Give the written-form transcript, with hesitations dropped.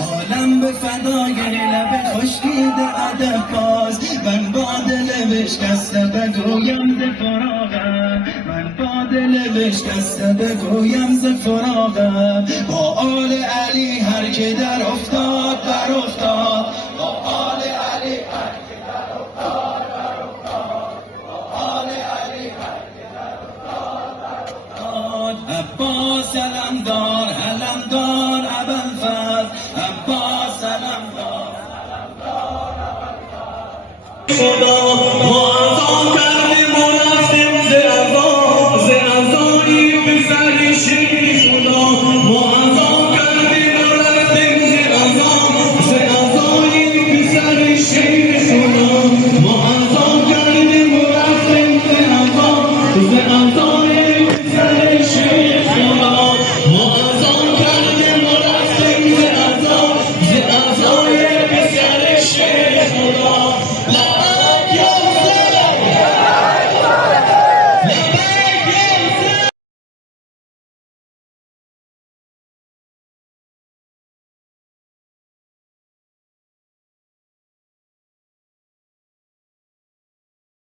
عالم به فدای لب خشکید ادب باز من با دل بشکسته بگویم ز فراغم من با دل بشکسته بگویم ز فراغم با آل علی هر که در افتاد در افتاد با آل علی هر که در افتاد در افتاد با آل علی هر که در افتاد در افتاد عباس علمدار علمدار ابوالفضل عباس علمدار علمدار ابوالفضل